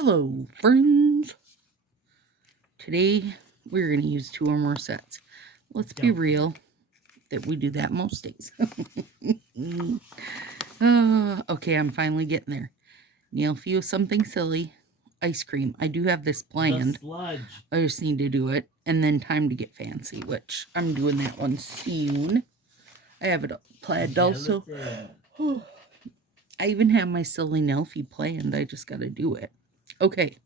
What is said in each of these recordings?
Hello, friends. Today we're going to use 2 or more sets. Let's be real that we do that most days. Okay, I'm finally getting there. Nail for you something silly. Ice cream. I do have this planned. The sludge. I just need to do it. And then time to get fancy, which I'm doing that one soon. I have it planned also. I even have my silly Nelfie planned. I just got to do it. Okay.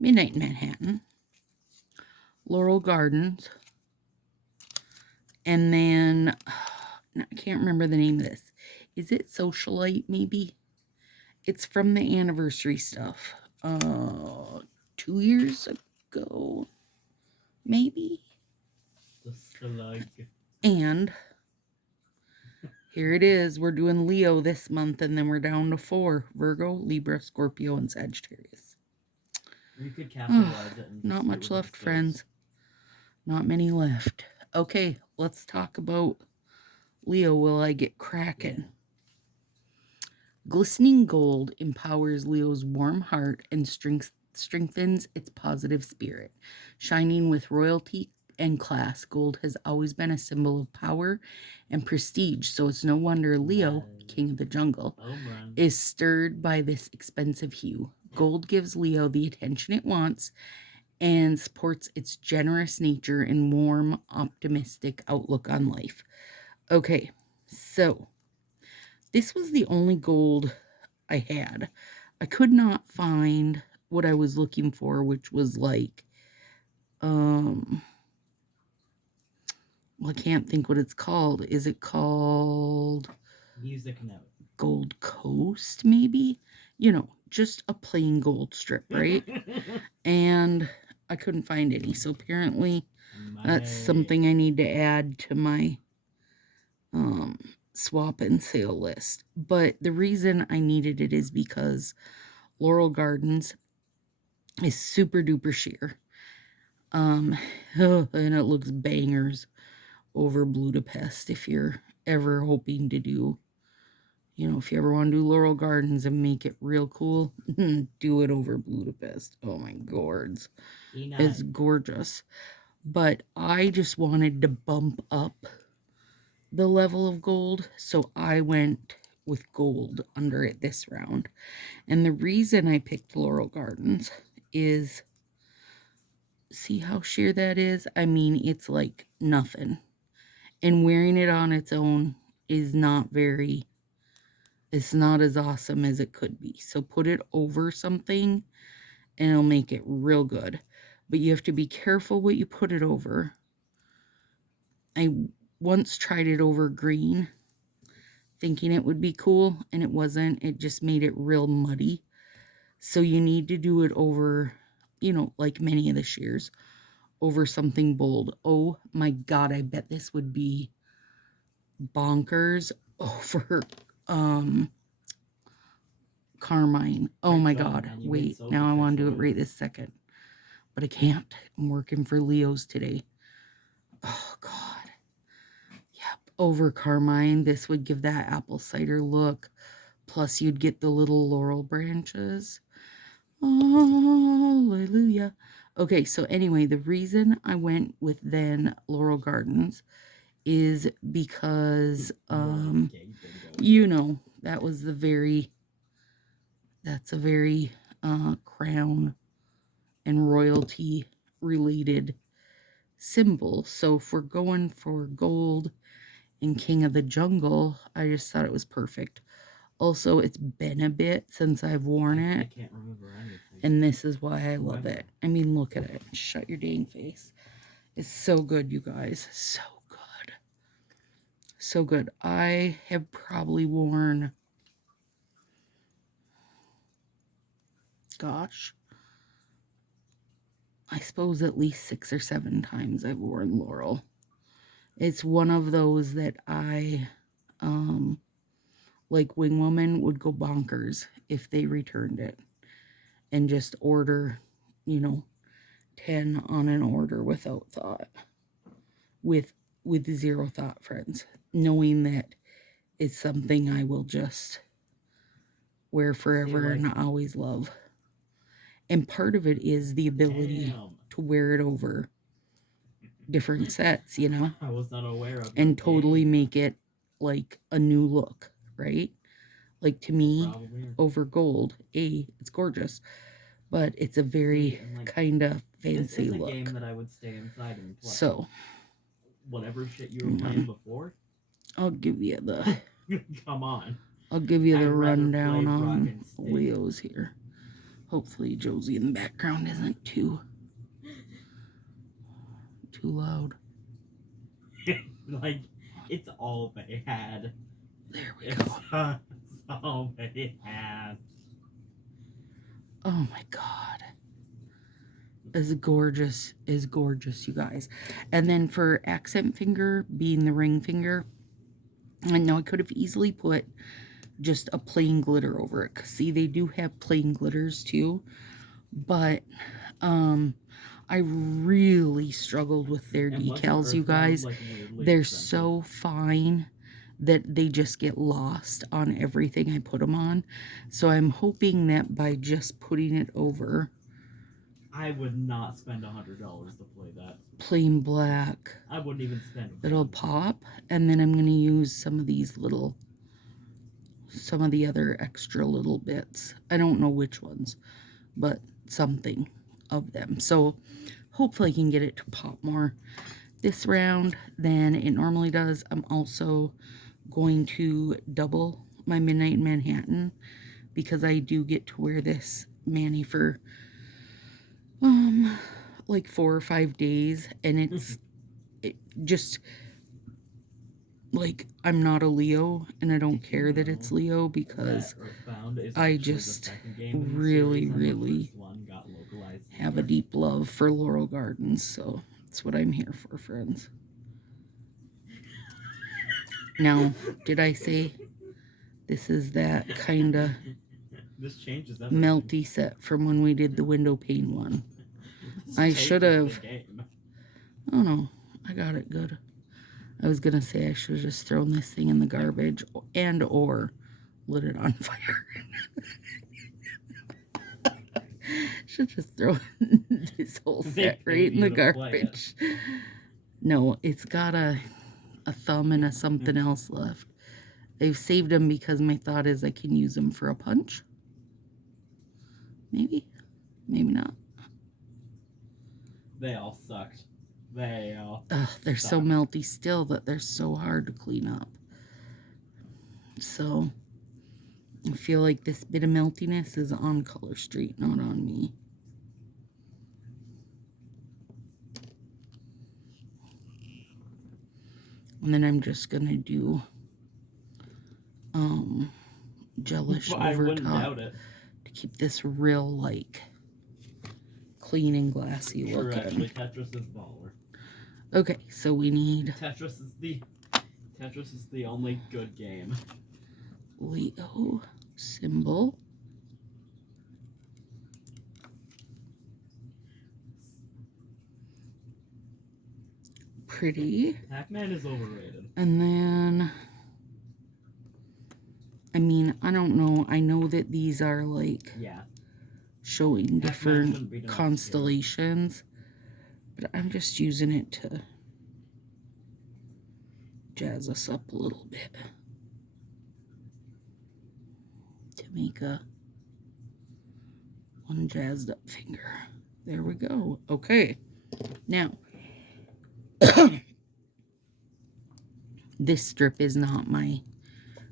Midnight in Manhattan. Laurel Gardens. And then, I can't remember the name of this. Is it Socialite, maybe? It's from the anniversary stuff. 2 years ago, maybe? The slug. And here it is. We're doing Leo this month, and then we're down to 4. Virgo, Libra, Scorpio, and Sagittarius. You could capitalize it. And not much left, friends. Not many left. Okay, let's talk about Leo. Will I get cracking? Yeah. Glistening gold empowers Leo's warm heart and strengthens its positive spirit. Shining with royalty and class, gold has always been a symbol of power and prestige, so it's no wonder Leo, king of the jungle, is stirred by this expensive hue. Gold gives Leo the attention it wants and supports its generous nature and warm, optimistic outlook on life. Okay, so this was the only gold I had. I could not find what I was looking for, which was like, well, I can't think what it's called. Is it called Music Note? Gold Coast, maybe? You know, just a plain gold strip, right? And I couldn't find any. So apparently that's something I need to add to my swap and sale list. But the reason I needed it is because Laurel Gardens is super duper sheer. And it looks bangers over Budapest if you're ever hoping to do, if you ever want to do Laurel Gardens and make it real cool, do it over Budapest. Oh my gourds. It's gorgeous. But I just wanted to bump up the level of gold, so I went with gold under it this round. And the reason I picked Laurel Gardens is, see how sheer that is? I mean, it's like nothing. And wearing it on its own is not it's not as awesome as it could be. So put it over something and it'll make it real good. But you have to be careful what you put it over. I once tried it over green, thinking it would be cool, and it wasn't. It just made it real muddy. So you need to do it over, like many of the shears, over something bold. Oh my God, I bet this would be bonkers over carmine. Oh my God. Wait, now I want to do it right this second. But I can't. I'm working for Leo's today. Oh God. Yep, over carmine. This would give that apple cider look. Plus you'd get the little laurel branches. Hallelujah. Okay, so anyway, the reason I went with then Laurel Gardens is because, that was that's a very crown and royalty related symbol. So if we're going for gold and king of the jungle, I just thought it was perfect. Also, it's been a bit since I've worn it. I can't remember anything. And this is why I love it. I mean, look at it. Shut your dang face. It's so good, you guys. So good. So good. I have probably worn, gosh, I suppose at least 6 or 7 times I've worn Laurel. It's one of those that I, like Wing Woman, would go bonkers if they returned it and just order, 10 on an order without thought. With zero thought, friends. Knowing that it's something I will just wear forever and always love. And part of it is the ability Damn. to wear it over different sets, you know, I was not aware of and your totally game. make it like a new look, right? Like to me, Probably. over gold, it's gorgeous, but it's a very See, and, like, kind of This fancy is a look. game that I would stay inside and play. So, Whatever shit you were playing before, I'll give you the come on. I'll give you the I'd rather rundown play rock on and stick. Leo's here. Hopefully Josie in the background isn't too loud. Like, it's all they had. There we It's go. all they had. Oh my god. Is gorgeous, you guys. And then for accent finger being the ring finger, I know I could have easily put just a plain glitter over it. 'Cause see, they do have plain glitters too, but I really struggled with their And wasn't decals, you Earthbound, guys. like, weirdly They're expensive? so fine that they just get lost on everything I put them on. So I'm hoping that by just putting it over I would not spend $100 to play that. plain black, I wouldn't even spend a it'll penny. pop. And then I'm going to use some of the other extra little bits. I don't know which ones, but something of them. So hopefully I can get it to pop more this round than it normally does. I'm also going to double my Midnight in Manhattan because I do get to wear this Manny for like 4 or 5 days, and it's just like, I'm not a Leo and I don't care that it's Leo because I just really have a deep love for Laurel Gardens. So that's what I'm here for, friends. Now, did I say this is that kind of melty set from when we did the window pane one? I should have. Oh no, I got it good. I was gonna say I should have just thrown this thing in the garbage or lit it on fire. Should just throw this whole set right in the garbage. No, it's got a thumb and a something else left. I've saved them because my thought is I can use them for a punch. Maybe not. They all sucked. They're so melty still that they're so hard to clean up. So I feel like this bit of meltiness is on Color Street, not on me. And then I'm just gonna do gelish over top to keep this real like clean and glassy looking. Actually, Tetris is baller. Okay, so we need Tetris is the only good game. Leo symbol. Pretty. Pac-Man is overrated. And then, I mean, I don't know. I know that these are like showing different constellations, but I'm just using it to jazz us up a little bit to make one jazzed up finger. There we go. Okay, now this strip is not my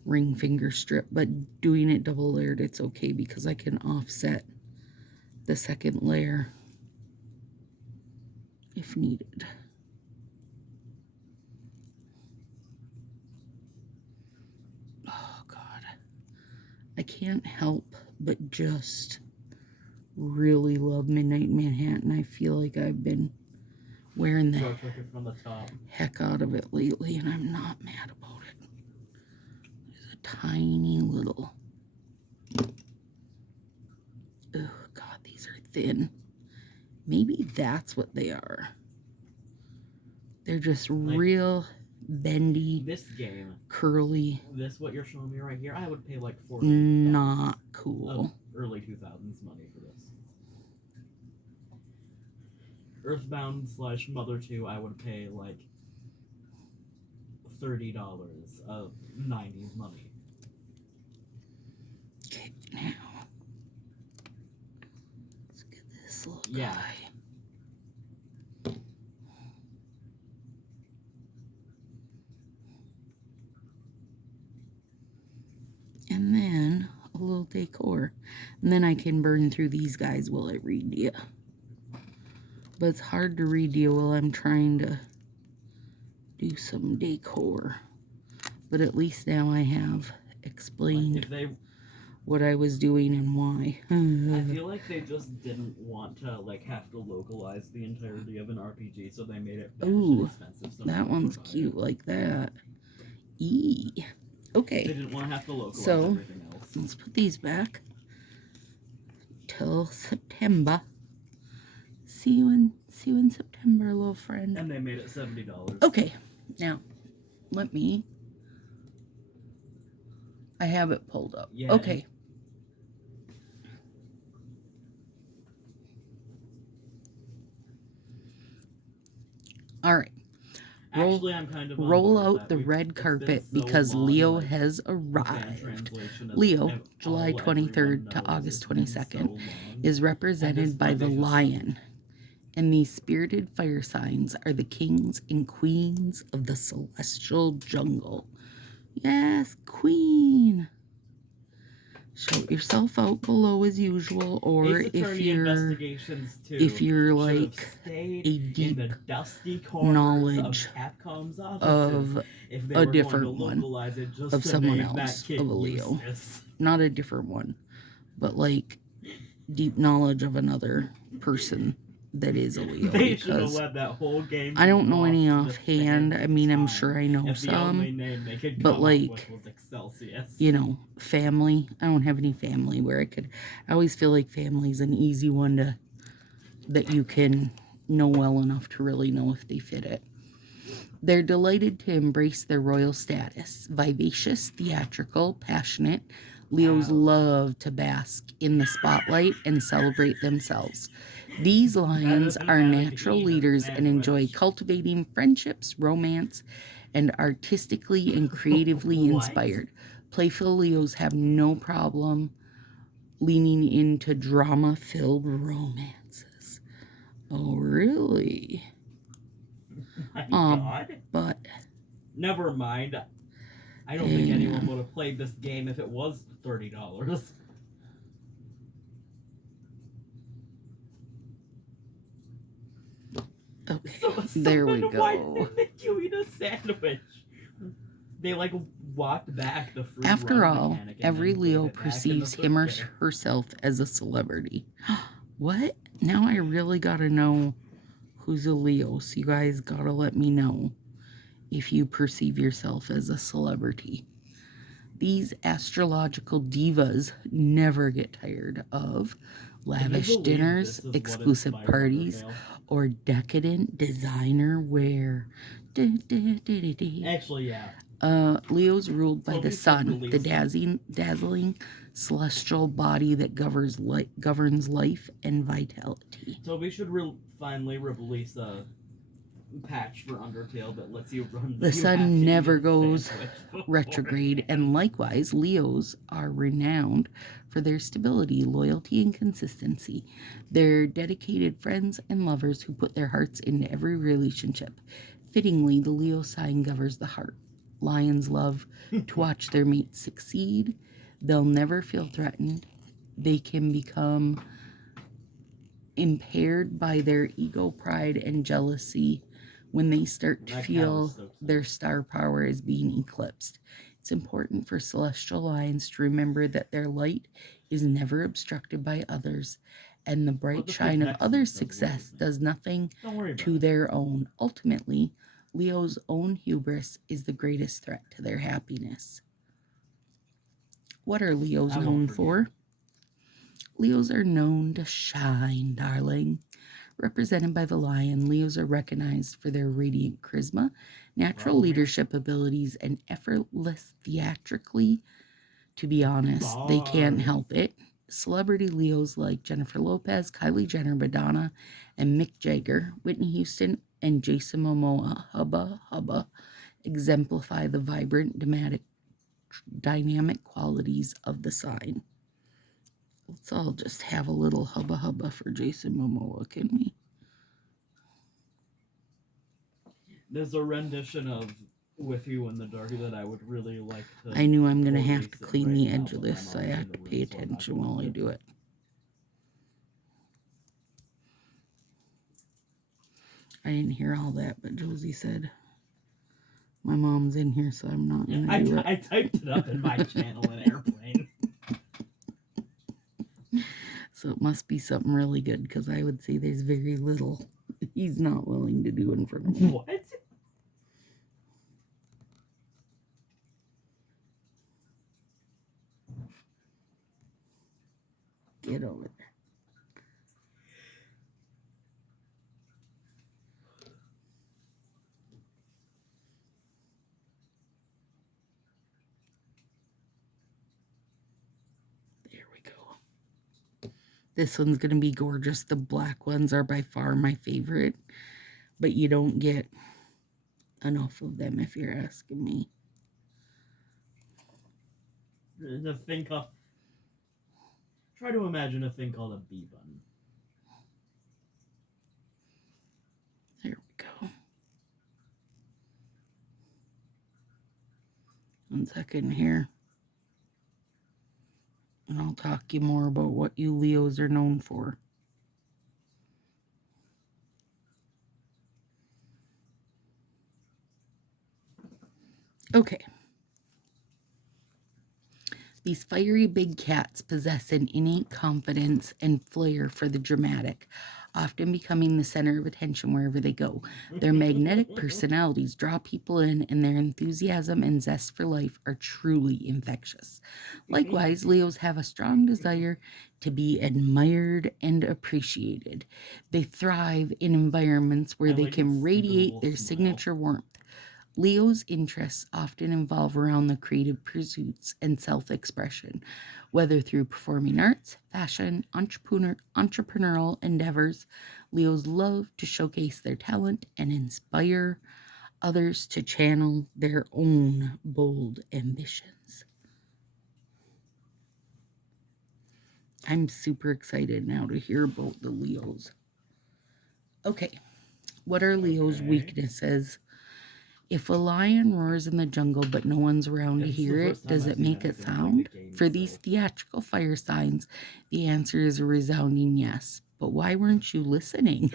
ring finger strip, but doing it double layered, it's okay because I can offset the second layer if needed. Oh God, I can't help but just really love Midnight in Manhattan. I feel like I've been wearing the heck out of it lately, and I'm not mad about it. There's a tiny little, oh God, these are thin. Maybe that's what they are. They're just like, real bendy, this game, curly. This what you're showing me right here, I would pay like $40. Not cool. Early 2000s money for this. Earthbound / Mother 2, I would pay like $30 of 90s money. Okay, now let's get this little Yeah. guy. And then a little decor. And then I can burn through these guys while I read you. But it's hard to read you while I'm trying to do some decor. But at least now I have explained what I was doing and why. I feel like they just didn't want to have to localize the entirety of an RPG, so they made it Ooh, expensive. So that one's cute like that. Okay. They didn't want to have to localize so, everything else. Let's put these back till September. See you in September, little friend. And they made it $70. Okay, now I have it pulled up. Yeah, okay. All right. Actually, I'm kind of roll out the red carpet because Leo has arrived. Leo, July 23rd to August 22nd, is represented by the lion. And these spirited fire signs are the kings and queens of the celestial jungle. Yes, queen. Shout yourself out below as usual, or if you're like a deep knowledge of a different one, of someone else, of a Leo. Not a different one, but like deep knowledge of another person that is a Leo. They should have let that whole game. I don't know any offhand. I mean, I'm sure I know some, but like, you know, family. I don't have any family where I always feel like family's an easy one that you can know well enough to really know if they fit it. They're delighted to embrace their royal status. Vivacious, theatrical, passionate, Leos love to bask in the spotlight and celebrate themselves. These lions are natural leaders and enjoy cultivating friendships, romance, and artistically and creatively inspired. Playful Leos have no problem leaning into drama-filled romances. Oh, really? My God. But never mind. I don't think anyone would have played this game if it was $30. Okay, there we go. Why did they make you eat a sandwich? They walked back the free After all, every Leo perceives him or herself as a celebrity. What? Now I really gotta know who's a Leo, so you guys gotta let me know if you perceive yourself as a celebrity. These astrological divas never get tired of lavish dinners, exclusive parties, or decadent designer wear. Actually, yeah. Leo's ruled by the sun, the dazzling celestial body that governs life and vitality. So we should finally release a patch for Undertale that lets you run. The sun never goes retrograde, and likewise, Leos are renowned for their stability, loyalty, and consistency. They're dedicated friends and lovers who put their hearts into every relationship. Fittingly, the Leo sign governs the heart. Lions love to watch their mates succeed. They'll never feel threatened. They can become impaired by their ego, pride, and jealousy when they start to feel their star power is being eclipsed. It's important for celestial lions to remember that their light is never obstructed by others, and the bright shine of others' success does nothing to their own. Ultimately, Leo's own hubris is the greatest threat to their happiness. What are Leos known for? Leos are known to shine, darling. Represented by the lion, Leos are recognized for their radiant charisma, natural leadership abilities, and effortless theatrically. To be honest, they can't help it. celebrity Leos like Jennifer Lopez, Kylie Jenner, Madonna, and Mick Jagger, Whitney Houston, and Jason Momoa, hubba hubba, exemplify the vibrant, dynamic qualities of the sign. Let's all just have a little hubba hubba for Jason Momoa, can we? There's a rendition of With You in the Dark that I would really like to. I knew I'm going to totally have to sit clean right the now, edge of but my this, so I mom's have in to the pay room, so I'm not attention going while I to. do it. I didn't hear all that, but Josie said, my mom's in here, so I'm not going to do it. I typed it up in my channel in Airplane. So it must be something really good, because I would say there's very little he's not willing to do in front of me. What? Get over there. There we go. This one's going to be gorgeous. The black ones are by far my favorite, but you don't get enough of them if you're asking me. The thing called. Try to imagine a thing called a bee button. There we go. 1 second here. And I'll talk you more about what you Leos are known for. Okay. These fiery big cats possess an innate confidence and flair for the dramatic, often becoming the center of attention wherever they go. Their magnetic personalities draw people in, and their enthusiasm and zest for life are truly infectious. Likewise, Leos have a strong desire to be admired and appreciated. They thrive in environments where they can radiate their signature warmth. Leo's interests often involve around the creative pursuits and self-expression, whether through performing arts, fashion, entrepreneurial endeavors. Leos love to showcase their talent and inspire others to channel their own bold ambitions. I'm super excited now to hear about the Leos. Okay, what are Leo's weaknesses? If a lion roars in the jungle but no one's around to hear it, does it make a sound? For these theatrical fire signs, the answer is a resounding yes. But why weren't you listening?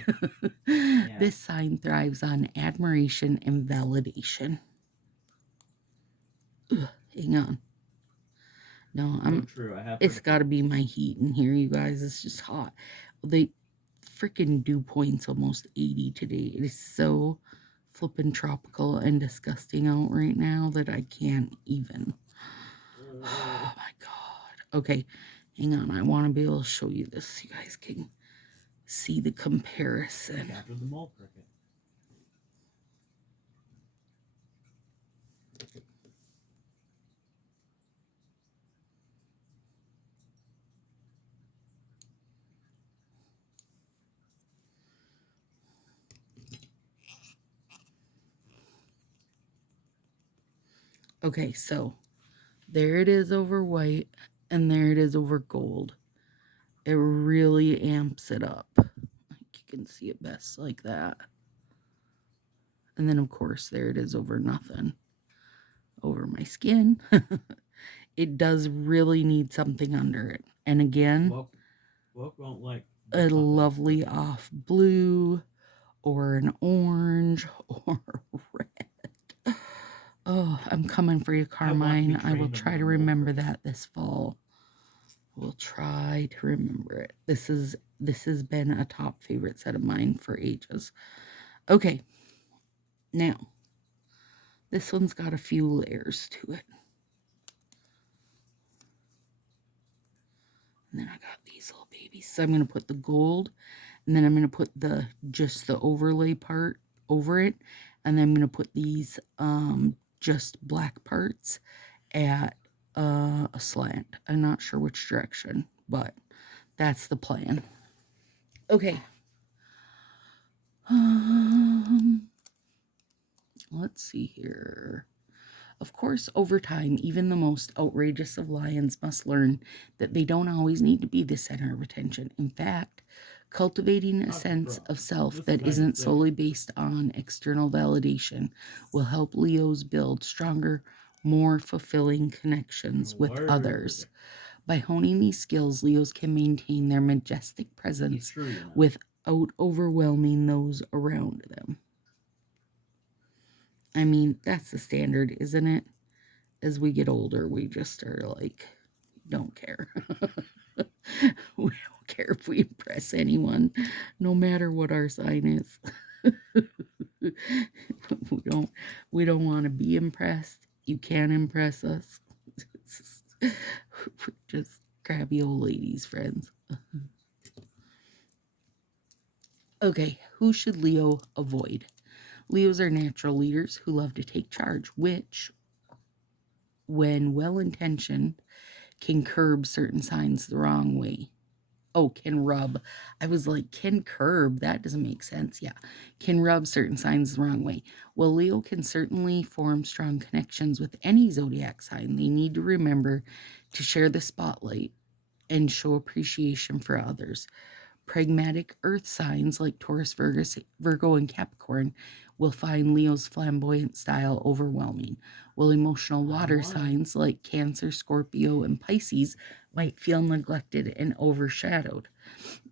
This sign thrives on admiration and validation. Ugh, hang on. No, it's got to be my heat in here, you guys. It's just hot. The freaking dew point's almost 80 today. It is so flippin' tropical and disgusting out right now that I can't even. Oh my god. Okay, hang on. I want to be able to show you this so you guys can see the comparison. After the mole cricket. Okay, so there it is over white, and there it is over gold. It really amps it up. Like you can see it best like that. And then, of course, there it is over nothing. Over my skin. It does really need something under it. And again, won't like a lovely off blue or an orange or red. Oh, I'm coming for you, Carmine. I will try to remember that this fall. We'll try to remember it. This has been a top favorite set of mine for ages. Okay. Now, this one's got a few layers to it. And then I got these little babies. So I'm going to put the gold, and then I'm going to put just the overlay part over it. And then I'm going to put these just black parts at a slant. I'm not sure which direction, but that's the plan. Okay. Let's see here. Of course, over time, even the most outrageous of lions must learn that they don't always need to be the center of attention. In fact, cultivating a sense of self that isn't solely based on external validation will help Leos build stronger, more fulfilling connections with others. By honing these skills, Leos can maintain their majestic presence without overwhelming those around them. I mean, that's the standard, isn't it? As we get older, we just are like, don't care. We don't care if we impress anyone, no matter what our sign is. we don't want to be impressed. You can't impress us. We're just crabby old ladies, friends. Okay, who should Leo avoid? Leos are natural leaders who love to take charge, which, when well-intentioned, can curb certain signs the wrong way. Oh, can rub. I was like, can curb? That doesn't make sense. Yeah, can rub certain signs the wrong way. Well, Leo can certainly form strong connections with any zodiac sign. They need to remember to share the spotlight and show appreciation for others. Pragmatic earth signs like Taurus, Virgo, and Capricorn will find Leo's flamboyant style overwhelming, while emotional water signs like Cancer, Scorpio, and Pisces might feel neglected and overshadowed.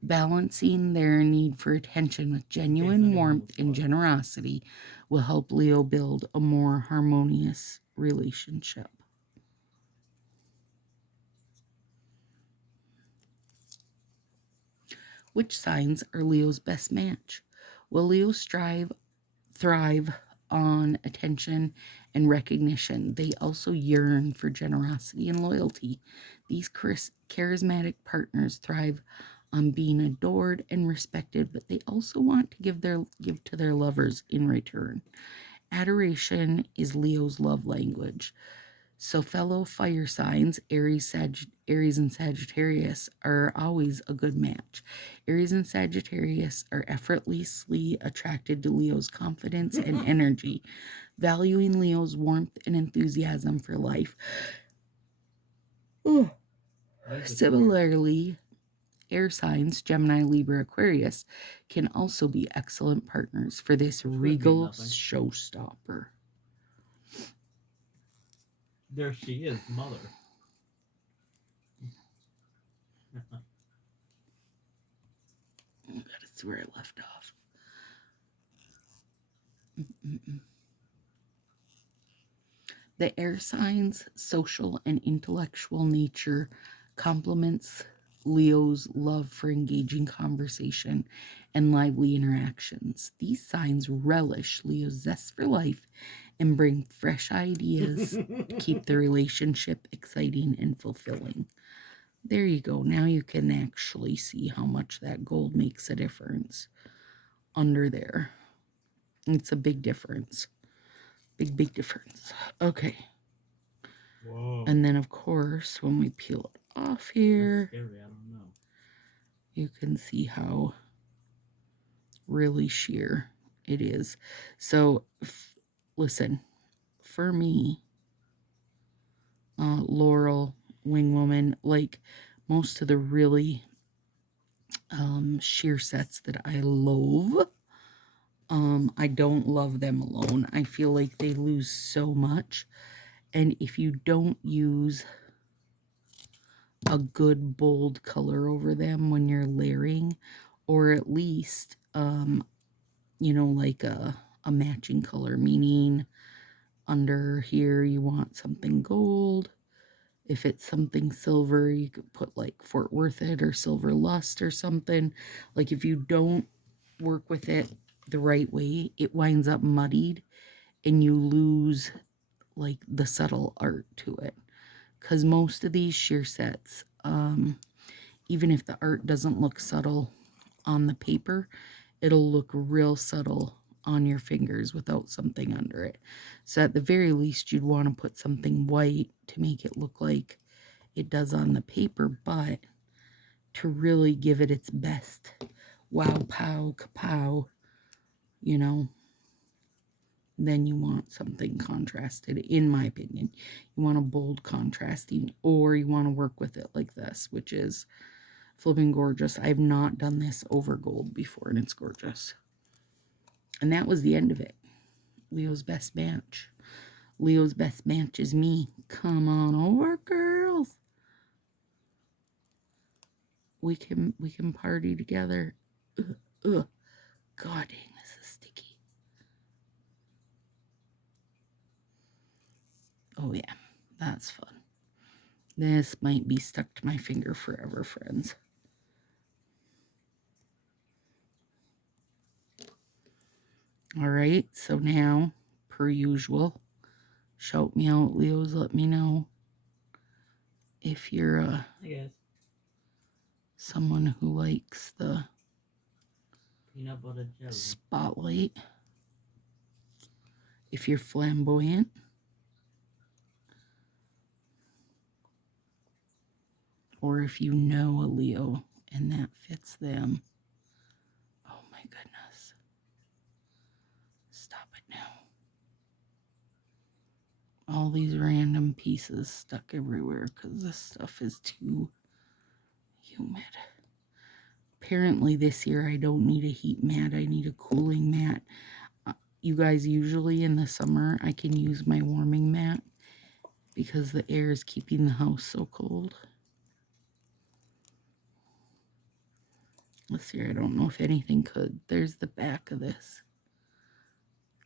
Balancing their need for attention with genuine warmth and generosity will help Leo build a more harmonious relationship. Which signs are Leo's best match? Will Leo thrive on attention and recognition? They also yearn for generosity and loyalty. These charismatic partners thrive on being adored and respected, but they also want to give to their lovers in return. Adoration is Leo's love language. So fellow fire signs, Aries and Sagittarius, are always a good match. Aries and Sagittarius are effortlessly attracted to Leo's confidence and energy, valuing Leo's warmth and enthusiasm for life. Similarly, air signs, Gemini, Libra, Aquarius, can also be excellent partners for this regal showstopper. There she is, mother. That's where I left off. The air signs' social and intellectual nature complements Leo's love for engaging conversation and lively interactions. These signs relish Leo's zest for life and bring fresh ideas to keep the relationship exciting and fulfilling. There you go. Now you can actually see how much that gold makes a difference under there. It's a big difference. Big difference. Okay. Whoa. And then, of course, when we peel it off here, That's scary. I don't know. you can see how really sheer it is. So, listen, for me, Laurel, Wingwoman, like most of the really sheer sets that I loathe, I don't love them alone. I feel like they lose so much. And if you don't use a good bold color over them when you're layering, or at least, like a matching color, meaning under here you want something gold. If it's something silver, you could put like Fort Worth It or Silver Lust or something. Like if you don't work with it the right way, it winds up muddied and you lose like the subtle art to it. Because most of these sheer sets, even if the art doesn't look subtle on the paper, it'll look real subtle on your fingers without something under it. So at the very least, you'd want to put something white to make it look like it does on the paper, but to really give it its best. Wow, pow, kapow, you know, then you want something contrasted, in my opinion. You want a bold contrasting, or you want to work with it like this, which is flipping gorgeous. I've not done this over gold before, and it's gorgeous. And that was the end of it. Leo's best match. Leo's best match is me. Come on over, girls. We can party together. Ugh, ugh. God dang, this is sticky. Oh yeah, that's fun. This might be stuck to my finger forever, friends. All right, so now, per usual, shout me out, Leos. Let me know if you're someone who likes the peanut butter jelly spotlight. If you're flamboyant. Or if you know a Leo and that fits them. Oh my goodness. Stop it now. All these random pieces stuck everywhere because this stuff is too humid. Apparently this year I don't need a heat mat. I need a cooling mat. You guys, usually in the summer I can use my warming mat because the air is keeping the house so cold. Let's see, I don't know if anything could. There's the back of this.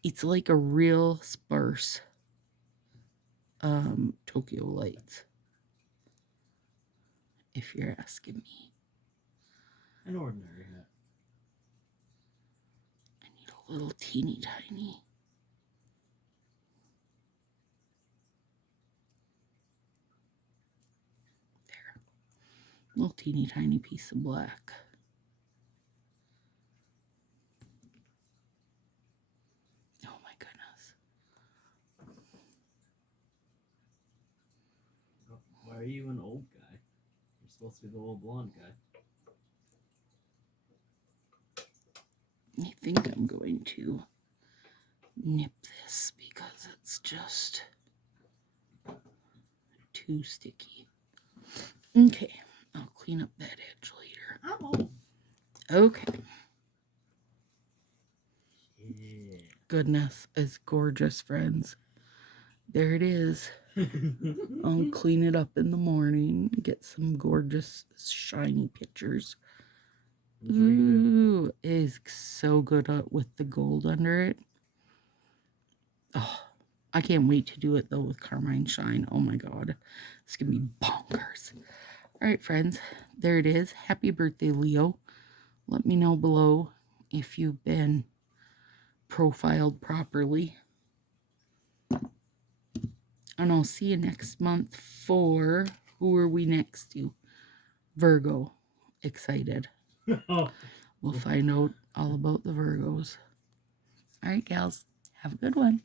It's like a real sparse Tokyo Lights, if you're asking me. An ordinary hat. I need a little teeny tiny. There. Little teeny tiny piece of black. Oh my goodness. Why are you an old guy? You're supposed to be the little blonde guy. I think I'm going to nip this because it's just too sticky. Okay, I'll clean up that edge later. Oh. Okay. Yeah. Goodness, it's gorgeous, friends. There it is. I'll clean it up in the morning, get some gorgeous, shiny pictures. Ooh, it is so good with the gold under it. Oh, I can't wait to do it, though, with Carmine Shine. Oh, my God. It's going to be bonkers. All right, friends. There it is. Happy birthday, Leo. Let me know below if you've been profiled properly. And I'll see you next month for... Who are we next to? Virgo. Excited. We'll find out all about the Virgos. All right, gals. Have a good one.